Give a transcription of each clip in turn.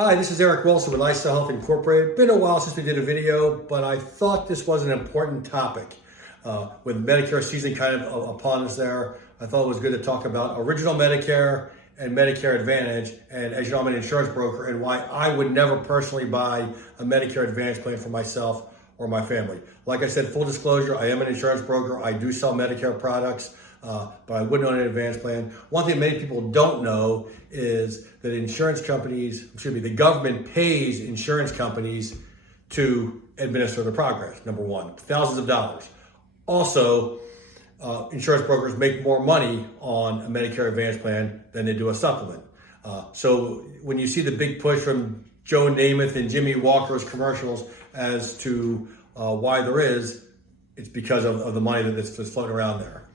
Hi, this is Eric Wilson with Lifestyle Health Incorporated. Been a while since we did a video, but I thought this was an important topic. With Medicare season kind of upon us there, I thought it was good to talk about original Medicare and Medicare Advantage. And as you know, I'm an insurance broker, and why I would never personally buy a Medicare Advantage plan for myself or my family. Like I said, full disclosure, I am an insurance broker. I do sell Medicare products, but I wouldn't own an advantage plan. One thing many people don't know is that the government pays insurance companies to administer the progress, number one, thousands of dollars. Also, insurance brokers make more money on a Medicare Advantage plan than they do a supplement. So when you see the big push from Joe Namath and Jimmy Walker's commercials as to why there is, it's because of the money that's floating around there.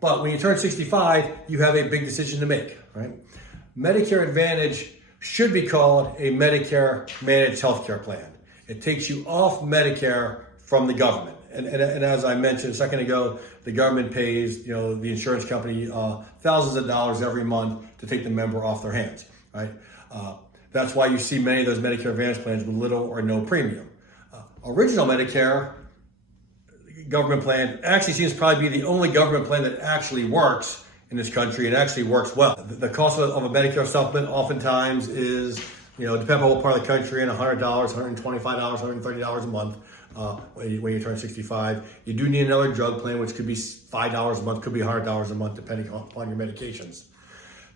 But when you turn 65, you have a big decision to make, right? Medicare Advantage should be called a Medicare Managed Healthcare Plan. It takes you off Medicare from the government. And as I mentioned a second ago, the government pays, the insurance company thousands of dollars every month to take the member off their hands, right? That's why you see many of those Medicare Advantage plans with little or no premium. Original Medicare government plan actually seems to probably be the only government plan that actually works in this country and actually works well. The cost of a Medicare supplement oftentimes is, depending on what part of the country, and $100, $125, $130 a month when you turn 65. You do need another drug plan, which could be $5 a month, could be $100 a month, depending upon your medications.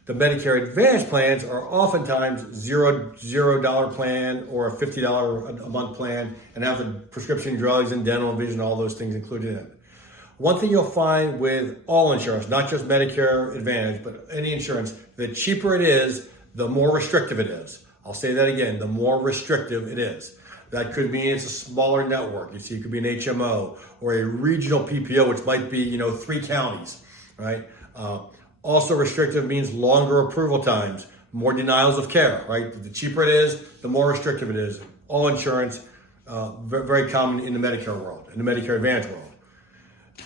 The Medicare Advantage plans are oftentimes $0 plan or a $50 a month plan, and have the prescription drugs and dental and vision, all those things included in it. One thing you'll find with all insurance, not just Medicare Advantage, but any insurance, the cheaper it is, the more restrictive it is. I'll say that again, the more restrictive it is. That could mean it's a smaller network. You see, it could be an HMO or a regional PPO, which might be, 3 counties, right? Also restrictive means longer approval times, more denials of care, right? The cheaper it is, the more restrictive it is. All insurance, very common in the Medicare world, in the Medicare Advantage world.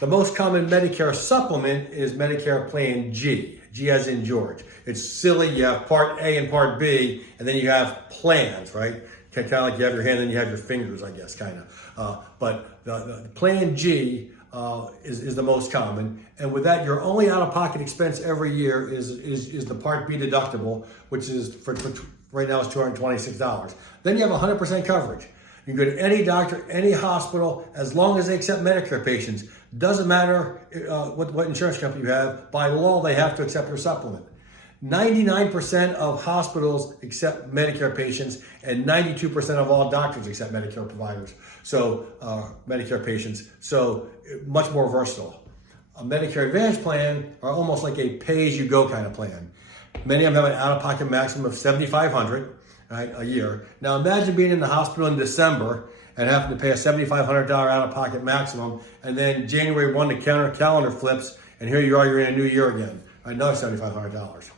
The most common Medicare supplement is Medicare Plan G, G as in George. It's silly, you have Part A and Part B, and then you have plans, right? Kind of like you have your hand and you have your fingers, I guess, kind of. But the Plan G is the most common. And with that, your only out-of-pocket expense every year is the Part B deductible, which is for right now is $226. Then you have 100% coverage. You can go to any doctor, any hospital, as long as they accept Medicare patients. Doesn't matter what insurance company you have. By law, they have to accept your supplement. 99% of hospitals accept Medicare patients, and 92% of all doctors accept Medicare providers. So Medicare patients. So much more versatile. A Medicare Advantage plan are almost like a pay-as-you-go kind of plan. Many of them have an out-of-pocket maximum of $7,500, right, a year. Now imagine being in the hospital in December and having to pay a $7,500 out-of-pocket maximum, and then January 1, the calendar flips, and here you are, you're in a new year again, another $7,500.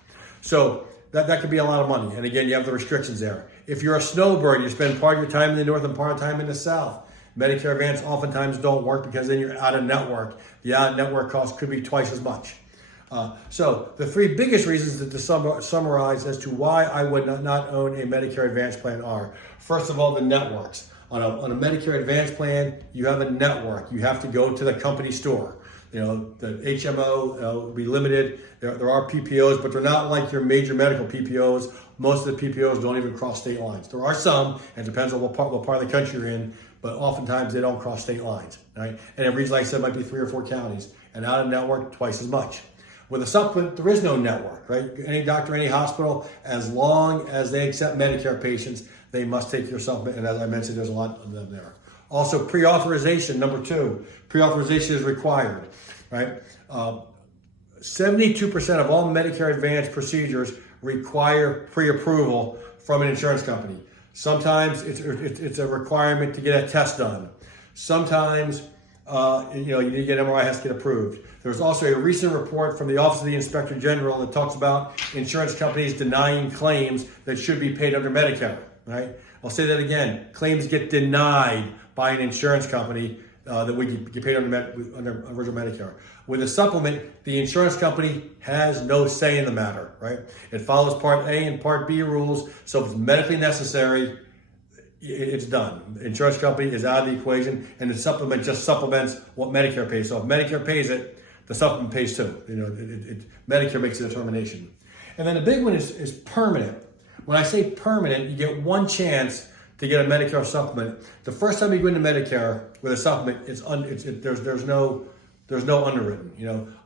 So that could be a lot of money. And again, you have the restrictions there. If you're a snowbird, you spend part of your time in the north and part of the time in the south. Medicare Advantage oftentimes don't work because then you're out of network. The out-of-network cost could be twice as much. So the 3 biggest reasons that to summarize as to why I would not own a Medicare Advantage plan are, first of all, the networks. On a Medicare Advantage plan, you have a network. You have to go to the company store. The HMO will be limited. There are PPOs, but they're not like your major medical PPOs. Most of the PPOs don't even cross state lines. There are some, and it depends on what part of the country you're in, but oftentimes they don't cross state lines, right? And a region, like I said, might be 3 or 4 counties, and out of network, twice as much. With a supplement, there is no network, right? Any doctor, any hospital, as long as they accept Medicare patients, they must take your supplement, and as I mentioned, there's a lot of them there. Also, pre-authorization, number 2. Pre-authorization is required, right? 72% of all Medicare Advantage procedures require pre-approval from an insurance company. Sometimes it's a requirement to get a test done. Sometimes you need to get MRI, has to get approved. There's also a recent report from the Office of the Inspector General that talks about insurance companies denying claims that should be paid under Medicare, right? I'll say that again. Claims get denied by an insurance company that we get paid under original Medicare. With a supplement, the insurance company has no say in the matter, right? It follows Part A and Part B rules, so if it's medically necessary, it's done. The insurance company is out of the equation, and the supplement just supplements what Medicare pays. So if Medicare pays it, the supplement pays too. Medicare makes a determination. And then the big one is permanent. When I say permanent, you get one chance to get a Medicare supplement. The first time you go into Medicare with a supplement, there's no underwritten.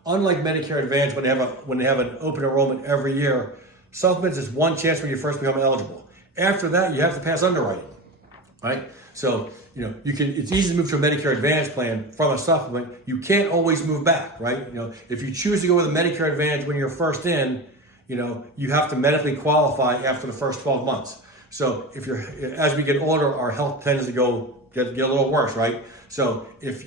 Unlike Medicare Advantage, when they have an open enrollment every year, supplements is one chance when you first become eligible. After that, you have to pass underwriting, right? So it's easy to move to a Medicare Advantage plan from a supplement. You can't always move back, right? If you choose to go with a Medicare Advantage when you're first in, you have to medically qualify after the first 12 months. So as we get older, our health tends to get a little worse, right? So if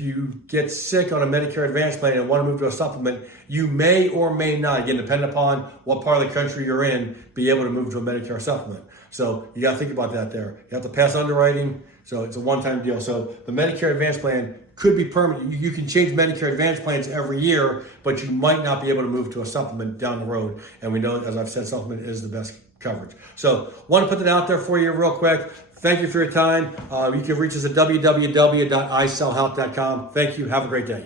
you get sick on a Medicare Advantage plan and want to move to a supplement, you may or may not, again, depending upon what part of the country you're in, be able to move to a Medicare supplement. So you got to think about that there. You have to pass underwriting, so it's a one-time deal. So the Medicare Advantage plan could be permanent. You can change Medicare Advantage plans every year, but you might not be able to move to a supplement down the road. And we know, as I've said, supplement is the best coverage. So want to put that out there for you real quick. Thank you for your time. You can reach us at www.isellhealth.com. Thank you. Have a great day.